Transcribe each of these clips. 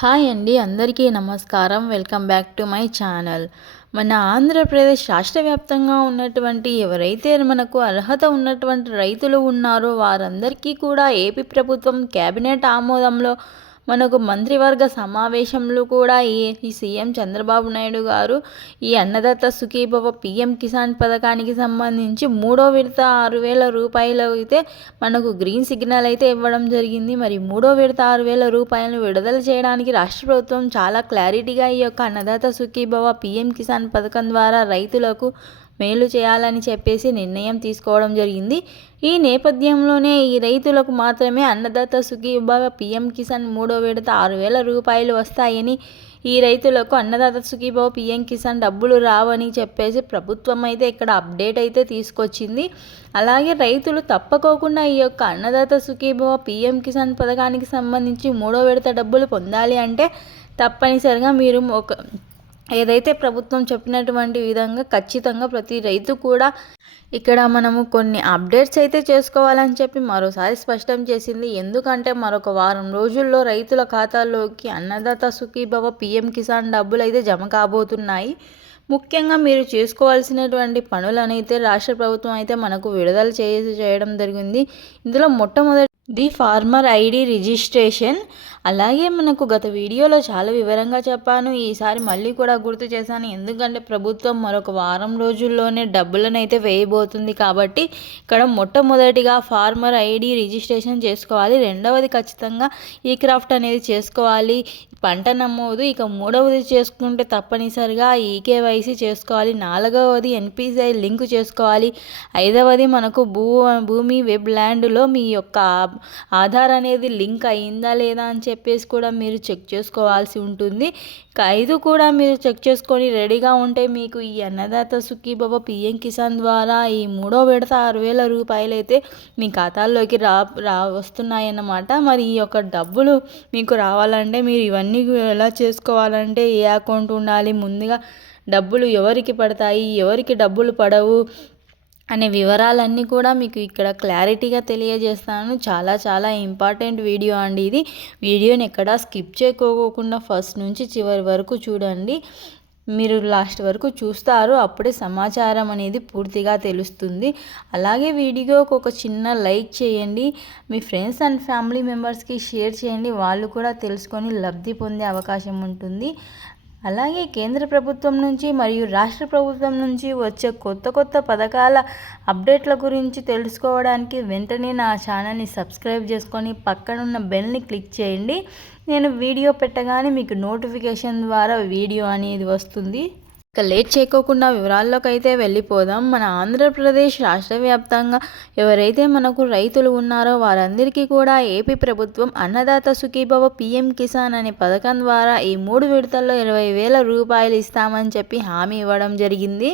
Hi అండి అందరికీ నమస్కారం. Welcome back to my channel. మన ఆంధ్రప్రదేశ్ రాష్ట్ర వ్యాప్తంగా ఉన్నటువంటి ఎవరైతే మనకు అర్హత ఉన్నటువంటి రైతులు ఉన్నారో వారందరికీ కూడా ఏపీ ప్రభుత్వం కేబినెట్ ఆమోదంలో మనకు మంత్రివర్గ సమావేశంలో కూడా ఈ సీఎం చంద్రబాబు నాయుడు గారు ఈ అన్నదాత సుఖీభవ పిఎం కిసాన్ పథకానికి సంబంధించి మూడో విడత ఆరు వేల రూపాయలు అయితే మనకు గ్రీన్ సిగ్నల్ అయితే ఇవ్వడం జరిగింది. మరి మూడో విడత ఆరు వేల రూపాయలను విడుదల చేయడానికి రాష్ట్ర ప్రభుత్వం చాలా క్లారిటీగా ఈ యొక్క అన్నదాత సుఖీభవ పిఎం కిసాన్ పథకం ద్వారా రైతులకు మేలు చేయాలని చెప్పేసి నిర్ణయం తీసుకోవడం జరిగింది. ఈ నేపథ్యంలోనే ఈ రైతులకు మాత్రమే అన్నదాత సుఖీభావ పిఎం కిసాన్ మూడో విడత ఆరు వేల రూపాయలు వస్తాయని ఈ రైతులకు అన్నదాత సుఖీభావ పిఎం కిసాన్ డబ్బులు రావని చెప్పేసి ప్రభుత్వం అయితే ఇక్కడ అప్డేట్ అయితే తీసుకొచ్చింది. అలాగే రైతులు తప్పకోకుండా ఈ యొక్క అన్నదాత సుఖీభావ పిఎం కిసాన్ పథకానికి సంబంధించి మూడో విడత డబ్బులు పొందాలి అంటే తప్పనిసరిగా మీరు ఒక ఏదైతే ప్రభుత్వం చెప్పినటువంటి విధంగా ఖచ్చితంగా ప్రతి రైతు కూడా ఇక్కడ మనము కొన్ని అప్డేట్స్ అయితే చేసుకోవాలని చెప్పి మరోసారి స్పష్టం చేసింది. ఎందుకంటే మరొక వారం రోజుల్లో రైతుల ఖాతాల్లోకి అన్నదాత సుఖీభవ పిఎం కిసాన్ డబ్బులు అయితే జమ కాబోతున్నాయి. ముఖ్యంగా మీరు చేసుకోవాల్సినటువంటి పనులనైతే రాష్ట్ర ప్రభుత్వం అయితే మనకు విడుదల చేసి చేయడం జరిగింది. ఇందులో మొట్టమొదటి ది ఫార్మర్ ఐడి రిజిస్ట్రేషన్. అలాగే మనకు గత వీడియోలో చాలా వివరంగా చెప్పాను. ఈసారి మళ్ళీ కూడా గుర్తు చేశాను. ఎందుకంటే ప్రభుత్వం మరొక వారం రోజుల్లోనే డబ్బులను అయితే వేయబోతుంది కాబట్టి ఇక్కడ మొట్టమొదటిగా ఫార్మర్ ఐడి రిజిస్ట్రేషన్ చేసుకోవాలి. రెండవది ఖచ్చితంగా ఈ క్రాఫ్ట్ అనేది చేసుకోవాలి. పంట నమోదు ఇక మూడవది చేసుకుంటే తప్పనిసరిగా ఈకేవైసీ చేసుకోవాలి. నాలుగవది ఎన్పిసిఐ లింకు చేసుకోవాలి. ఐదవది మనకు భూ భూమి వెబ్ ల్యాండ్లో మీ యొక్క ఆధార్ అనేది లింక్ అయిందా లేదా అని చెప్పేసి కూడా మీరు చెక్ చేసుకోవాల్సి ఉంటుంది. ఐదు కూడా మీరు చెక్ చేసుకొని రెడీగా ఉంటే మీకు ఈ అన్నదాత సుఖీభవ పిఎం కిసాన్ ద్వారా ఈ మూడో విడత ఆరు వేల రూపాయలు అయితే మీ ఖాతాల్లోకి రా రా వస్తున్నాయన్నమాట. మరి ఈ యొక్క డబ్బులు మీకు రావాలంటే మీరు ఇవన్నీ ఎలా చేసుకోవాలంటే ఏ అకౌంట్ ఉండాలి ముందుగా డబ్బులు ఎవరికి పడతాయి ఎవరికి డబ్బులు పడవు అనే వివరాలన్నీ కూడా మీకు ఇక్కడ క్లారిటీగా తెలియజేస్తాను. చాలా చాలా ఇంపార్టెంట్ వీడియో అండి ఇది. వీడియోని ఎక్కడా స్కిప్ చేయకోకుండా ఫస్ట్ నుంచి చివరి వరకు చూడండి. మీరు లాస్ట్ వరకు చూస్తారు అప్పుడే సమాచారం అనేది పూర్తిగా తెలుస్తుంది. అలాగే వీడియోకి ఒక చిన్న లైక్ చేయండి మీ ఫ్రెండ్స్ అండ్ ఫ్యామిలీ మెంబర్స్కి షేర్ చేయండి వాళ్ళు కూడా తెలుసుకొని లబ్ధి పొందే అవకాశం ఉంటుంది. అలాగే కేంద్ర ప్రభుత్వం నుంచి మరియు రాష్ట్ర ప్రభుత్వం నుంచి వచ్చే కొత్త కొత్త పథకాల అప్డేట్ల గురించి తెలుసుకోవడానికి వెంటనే నా ఛానల్ని సబ్స్క్రైబ్ చేసుకొని పక్కనున్న బెల్ని క్లిక్ చేయండి. నేను వీడియో పెట్టగానే మీకు నోటిఫికేషన్ ద్వారా వీడియో అనేది వస్తుంది. ఇక లేట్ చేయకోకుండా వివరాల్లోకి అయితే వెళ్ళిపోదాం. మన ఆంధ్రప్రదేశ్ రాష్ట్ర వ్యాప్తంగా ఎవరైతే మనకు రైతులు ఉన్నారో వారందరికీ కూడా ఏపీ ప్రభుత్వం అన్నదాత సుఖీభవ పీఎం కిసాన్ అనే పథకం ద్వారా ఈ మూడు విడతల్లో ఇరవై వేల రూపాయలు ఇస్తామని చెప్పి హామీ ఇవ్వడం జరిగింది.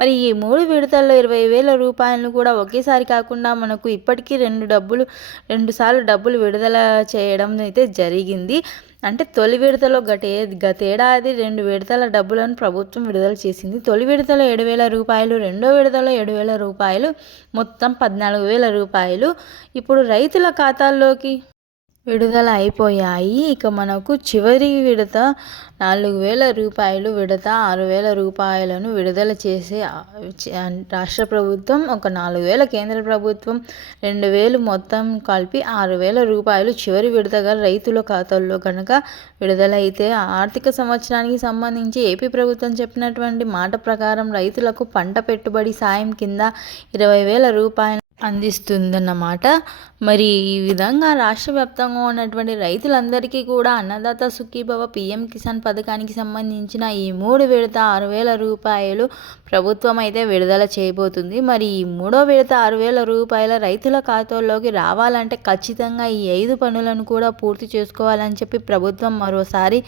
మరి ఈ మూడు విడతల్లో ఇరవై వేల రూపాయలను కూడా ఒకేసారి కాకుండా మనకు ఇప్పటికీ రెండు డబ్బులు రెండుసార్లు డబ్బులు విడుదల చేయడం అయితే జరిగింది. అంటే తొలి విడతలో గటే గతేడాది రెండు విడతల డబ్బులను ప్రభుత్వం విడుదల చేసింది. తొలి విడతలో ఏడు వేల రూపాయలు రెండో విడతలో ఏడు వేల రూపాయలు మొత్తం పద్నాలుగు వేల రూపాయలు. ఇప్పుడు రైతుల ఖాతాల్లోకి విడుదల అయిపోయాయి ఇక మనకు చివరి విడత నాలుగు వేల రూపాయలు విడత ఆరు వేల రూపాయలను విడుదల చేసే రాష్ట్ర ప్రభుత్వం ఒక నాలుగు వేల కేంద్ర ప్రభుత్వం రెండు వేలు మొత్తం కలిపి ఆరు వేల రూపాయలు చివరి విడతగా రైతుల ఖాతాల్లో కనుక విడుదలైతే ఆర్థిక సంవత్సరానికి సంబంధించి ఏపీ ప్రభుత్వం చెప్పినటువంటి మాట ప్రకారం రైతులకు పంట పెట్టుబడి సాయం కింద ఇరవై వేల రూపాయలు అందిస్తుందన్నమాట. మరి ఈ విధంగా రాష్ట్ర వ్యాప్తంగా ఉన్నటువంటి రైతులందరికీ కూడా అన్నదాత సుఖీభవ పిఎం కిసాన్ పథకానికి సంబంధించిన ఈ మూడు విడత ఆరు వేల రూపాయలు ప్రభుత్వం అయితే విడుదల చేయబోతుంది. మరి ఈ మూడో విడత ఆరు వేల రూపాయల రైతుల ఖాతాల్లోకి రావాలంటే ఖచ్చితంగా ఈ ఐదు పనులను కూడా పూర్తి చేసుకోవాలని చెప్పి ప్రభుత్వం మరోసారి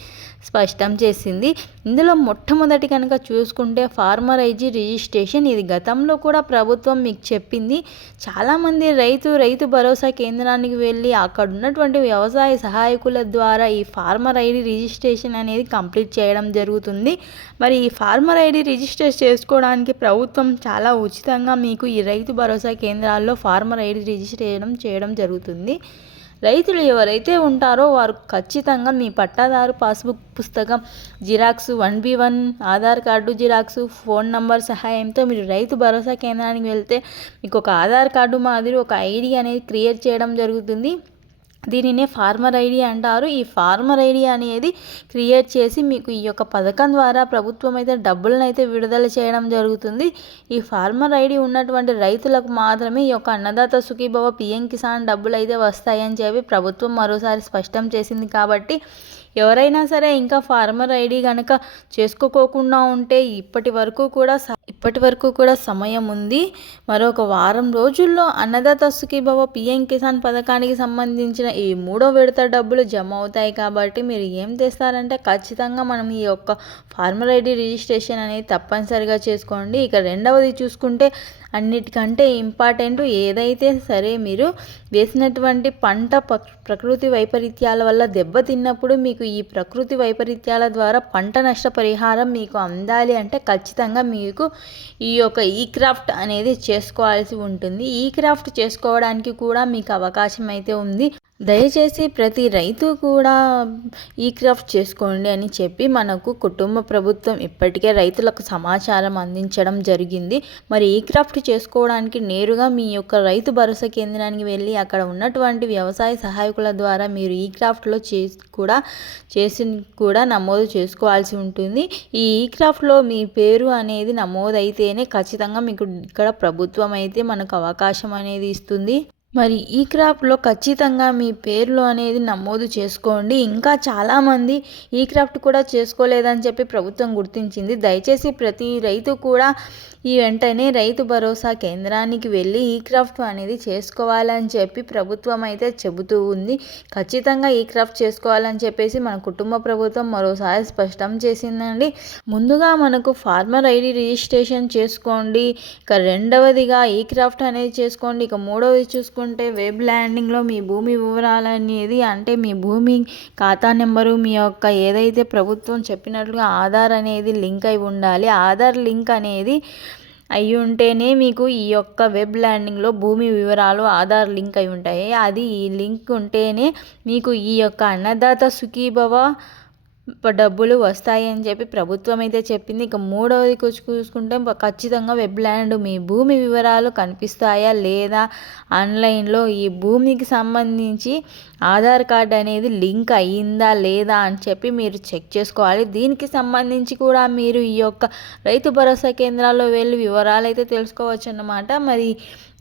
స్పష్టం చేసింది. ఇందులో మొట్టమొదటి కనుక చూసుకుంటే ఫార్మర్ ఐజీ రిజిస్ట్రేషన్ ఇది గతంలో కూడా ప్రభుత్వం మీకు చెప్పింది. చాలామంది రైతు రైతు భరోసా కేంద్రానికి వెళ్ళి అక్కడ ఉన్నటువంటి వ్యవసాయ సహాయకుల ద్వారా ఈ ఫార్మర్ ఐడి రిజిస్ట్రేషన్ అనేది కంప్లీట్ చేయడం జరుగుతుంది. మరి ఈ ఫార్మర్ ఐడి రిజిస్టర్ చేసుకోవడానికి ప్రభుత్వం చాలా ఉచితంగా మీకు ఈ రైతు భరోసా కేంద్రాల్లో ఫార్మర్ ఐడి రిజిస్ట్రేషన్ చేయడం జరుగుతుంది. రైతులు ఎవరైతే ఉంటారో వారు ఖచ్చితంగా మీ పట్టాదారు పాస్బుక్ పుస్తకం xerox one B one Aadhaar card xerox phone number సహాయంతో మీరు రైతు భరోసా కేంద్రానికి వెళ్తే మీకు ఒక ఆధార్ కార్డు మాదిరి ఒక ఐడి అనేది క్రియేట్ చేయడం జరుగుతుంది. దీనినే ఫార్మర్ ఐడి అంటారు. ఈ ఫార్మర్ ఐడి అనేది క్రియేట్ చేసి మీకు ఈ యొక్క పథకం ద్వారా ప్రభుత్వం అయితే డబ్బులను అయితే విడుదల చేయడం జరుగుతుంది. ఈ ఫార్మర్ ఐడి ఉన్నటువంటి రైతులకు మాత్రమే ఈ యొక్క అన్నదాత సుఖీభవ పిఎం కిసాన్ డబ్బులు అయితే వస్తాయని చెప్పి ప్రభుత్వం మరోసారి స్పష్టం చేసింది కాబట్టి ఎవరైనా సరే ఇంకా ఫార్మర్ ఐడి కనుక చేసుకోకుండా ఉంటే ఇప్పటి వరకు కూడా ఇప్పటి వరకు కూడా సమయం ఉంది. మరొక వారం రోజుల్లో అన్నదాత సుఖీభవ పిఎం కిసాన్ పథకానికి సంబంధించిన ఈ మూడో విడత డబ్బులు జమ అవుతాయి కాబట్టి మీరు ఏం చేస్తారంటే ఖచ్చితంగా మనం ఈ యొక్క ఫార్మర్ ఐడి రిజిస్ట్రేషన్ అనేది తప్పనిసరిగా చేసుకోండి. ఇక రెండవది చూసుకుంటే అన్నిటికంటే ఇంపార్టెంట్ ఏదైతే సరే మీరు వేసినటువంటి పంట ప్రకృతి వైపరీత్యాల వల్ల దెబ్బతిన్నప్పుడు మీకు ఈ ప్రకృతి వైపరీత్యాల ద్వారా పంట నష్ట పరిహారం మీకు అందాలి అంటే ఖచ్చితంగా మీకు ఈ యొక్క ఈ క్రాఫ్ట్ అనేది చేసుకోవాల్సి ఉంటుంది. ఈ క్రాఫ్ట్ చేసుకోవడానికి కూడా మీకు అవకాశం అయితే ఉంది. దయచేసి ప్రతి రైతు కూడా ఈ క్రాఫ్ట్ చేసుకోండి అని చెప్పి మనకు కుటుంబ ప్రభుత్వం ఇప్పటికే రైతులకు సమాచారం అందించడం జరిగింది. మరి ఈ క్రాఫ్ట్ చేసుకోవడానికి నేరుగా మీ యొక్క రైతు భరోసా కేంద్రానికి వెళ్ళి అక్కడ ఉన్నటువంటి వ్యవసాయ సహాయకుల ద్వారా మీరు ఈ క్రాఫ్ట్లో చేసి కూడా చేసి కూడా నమోదు చేసుకోవాల్సి ఉంటుంది. ఈ ఈ క్రాఫ్ట్లో మీ పేరు అనేది నమోదైతేనే ఖచ్చితంగా మీకు ఇక్కడ ప్రభుత్వం అయితే మనకు అవకాశం అనేది ఇస్తుంది. మరి ఈ క్రాఫ్ట్లో ఖచ్చితంగా మీ పేర్లు అనేది నమోదు చేసుకోండి. ఇంకా చాలామంది ఈ క్రాఫ్ట్ కూడా చేసుకోలేదని చెప్పి ప్రభుత్వం గుర్తించింది. దయచేసి ప్రతి రైతు కూడా ఈ వెంటనే రైతు భరోసా కేంద్రానికి వెళ్ళి ఈ క్రాఫ్ట్ అనేది చేసుకోవాలని చెప్పి ప్రభుత్వం అయితే చెబుతూ ఉంది. ఖచ్చితంగా ఈ క్రాఫ్ట్ చేసుకోవాలని చెప్పేసి మన కుటుంబ ప్రభుత్వం మరోసారి స్పష్టం చేసిందండి. ముందుగా మనకు ఫార్మర్ ఐడి రిజిస్ట్రేషన్ చేసుకోండి. ఇక రెండవదిగా ఈ క్రాఫ్ట్ అనేది చేసుకోండి. ఇక మూడవది చూసుకోండి చూసుకుంటే వెబ్ ల్యాండింగ్లో మీ భూమి వివరాలు అనేది అంటే మీ భూమి ఖాతా నెంబరు మీ యొక్క ఏదైతే ప్రభుత్వం చెప్పినట్లుగా ఆధార్ అనేది లింక్ అయి ఉండాలి. ఆధార్ లింక్ అనేది అయి ఉంటేనే మీకు ఈ యొక్క వెబ్ ల్యాండింగ్లో భూమి వివరాలు ఆధార్ లింక్ అయి ఉంటాయి. అది ఈ లింక్ ఉంటేనే మీకు ఈ యొక్క అన్నదాత సుఖీభవ డబ్బులు వస్తాయి అని చెప్పి ప్రభుత్వం అయితే చెప్పింది. ఇక మూడవది చూసుకుంటే ఖచ్చితంగా వెబ్ ల్యాండ్ మీ భూమి వివరాలు కనిపిస్తాయా లేదా ఆన్లైన్లో? ఈ భూమికి సంబంధించి ఆధార్ కార్డ్ అనేది లింక్ అయ్యిందా లేదా అని చెప్పి మీరు చెక్ చేసుకోవాలి. దీనికి సంబంధించి కూడా మీరు ఈ యొక్క రైతు భరోసా కేంద్రాల్లో వెళ్ళి వివరాలు అయితే తెలుసుకోవచ్చు అన్నమాట. మరి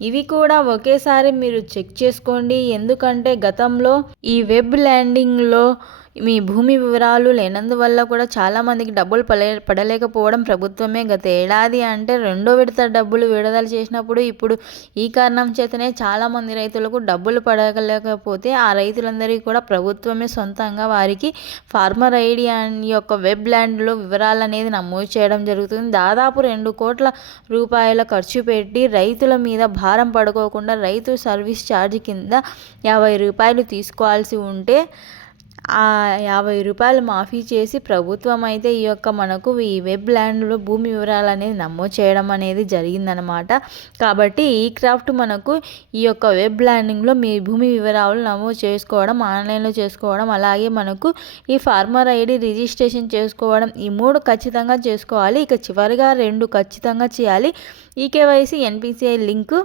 ఇవి కూడా ఒకేసారి మీరు చెక్ చేసుకోండి. ఎందుకంటే గతంలో ఈ వెబ్ ల్యాండింగ్లో మీ భూమి వివరాలు లేనందువల్ల కూడా చాలామందికి డబ్బులు పడే పడలేకపోవడం ప్రభుత్వమే. గత ఏడాది అంటే రెండో విడత డబ్బులు విడుదల చేసినప్పుడు ఇప్పుడు ఈ కారణం చేతనే చాలామంది రైతులకు డబ్బులు పడలేకపోతే ఆ రైతులందరికీ కూడా ప్రభుత్వమే సొంతంగా వారికి ఫార్మర్ ఐడి అండ్ యొక్క వెబ్ ల్యాండ్లో వివరాలు అనేది నమోదు చేయడం జరుగుతుంది. దాదాపు రెండు కోట్ల రూపాయల ఖర్చు పెట్టి రైతుల మీద భారం పడుకోకుండా రైతు సర్వీస్ ఛార్జ్ కింద యాభై రూపాయలు తీసుకోవాల్సి ఉంటే ఆ యాభై రూపాయలు మాఫీ చేసి ప్రభుత్వం అయితే ఈ యొక్క మనకు ఈ వెబ్ ల్యాండ్లో భూమి వివరాలు అనేది నమోదు చేయడం అనేది జరిగిందనమాట కాబట్టి ఈ క్రాఫ్ట్ మనకు ఈ యొక్క వెబ్ ల్యాండింగ్లో మీ భూమి వివరాలు నమోదు చేసుకోవడం ఆన్లైన్లో చేసుకోవడం అలాగే మనకు ఈ ఫార్మర్ ఐడి రిజిస్ట్రేషన్ చేసుకోవడం ఈ మూడు ఖచ్చితంగా చేసుకోవాలి. ఇక చివరిగా రెండు ఖచ్చితంగా చేయాలి. ఈకేవైసీ ఎన్పిసిఐ లింకు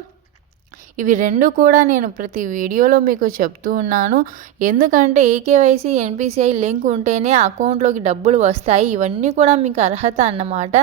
ఇవి రెండు కూడా నేను ప్రతి వీడియోలో మీకు చెప్తూ ఉన్నాను. ఎందుకంటే ఏకేవైసీ ఎన్పిసిఐ లింక్ ఉంటేనే అకౌంట్లోకి డబ్బులు వస్తాయి. ఇవన్నీ కూడా మీకు అర్హత అన్నమాట.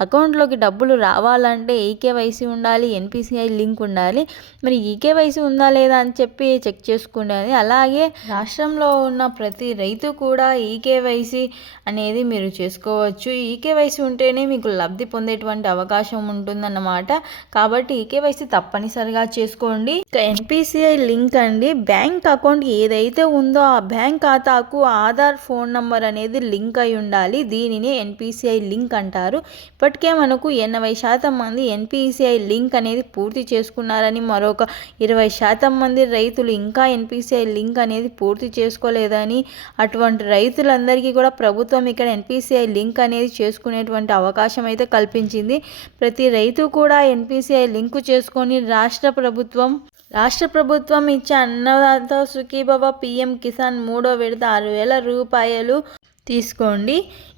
అకౌంట్లోకి డబ్బులు రావాలంటే ఏకేవైసీ ఉండాలి ఎన్పిసిఐ లింక్ ఉండాలి. మరి ఈకేవైసీ ఉందా లేదా అని చెప్పి చెక్ చేసుకునేది. అలాగే రాష్ట్రంలో ఉన్న ప్రతి రైతు కూడా ఈకేవైసీ అనేది మీరు చేసుకోవచ్చు. ఈకేవైసీ ఉంటేనే మీకు లబ్ధి పొందేటువంటి అవకాశం ఉంటుందన్నమాట. కాబట్టి ఈకేవైసీ తప్పనిసరిగా చేసుకోండి. చేసుకోండి ఎన్పిసిఐ లింక్ అండి. బ్యాంక్ అకౌంట్ ఏదైతే ఉందో ఆ బ్యాంక్ ఖాతాకు ఆధార్ ఫోన్ నంబర్ అనేది లింక్ అయి ఉండాలి. దీనిని ఎన్పిసిఐ లింక్ అంటారు. ఇప్పటికే మనకు ఎనభై శాతం మంది ఎన్పిసిఐ లింక్ అనేది పూర్తి చేసుకున్నారని మరొక ఇరవై శాతం మంది రైతులు ఇంకా ఎన్పిసిఐ లింక్ అనేది పూర్తి చేసుకోలేదని అటువంటి రైతులందరికీ కూడా ప్రభుత్వం ఇక్కడ ఎన్పిసిఐ లింక్ అనేది చేసుకునేటువంటి అవకాశం అయితే కల్పించింది. ప్రతి రైతు కూడా ఎన్పిసిఐ లింకు చేసుకొని రాష్ట్ర ప్రభుత్వం. రాష్ట్ర ప్రభుత్వం ఇచ్చే అన్నదాత సుఖీభవ పీఎం కిసాన్ మూడో విడత ఆరు వేల రూపాయలు తీసుకోండి.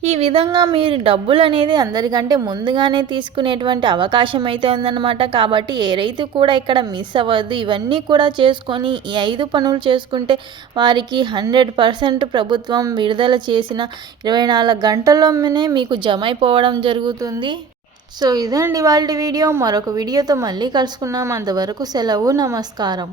ఈ విధంగా మీరు డబ్బులు అనేది అందరికంటే ముందుగానే తీసుకునేటువంటి అవకాశం అయితే ఉందన్నమాట. కాబట్టి ఏ రైతు కూడా ఇక్కడ మిస్ అవ్వద్దు. ఇవన్నీ కూడా చేసుకొని ఈ ఐదు పనులు చేసుకుంటే వారికి హండ్రెడ్ పర్సెంట్ ప్రభుత్వం విడుదల చేసిన ఇరవై నాలుగు గంటల్లోనే మీకు జమ అయిపోవడం జరుగుతుంది. సో ఇదండి వాళ్ళ వీడియో. మరొక వీడియోతో మళ్ళీ కలుసుకున్నాం అంతవరకు సెలవు నమస్కారం.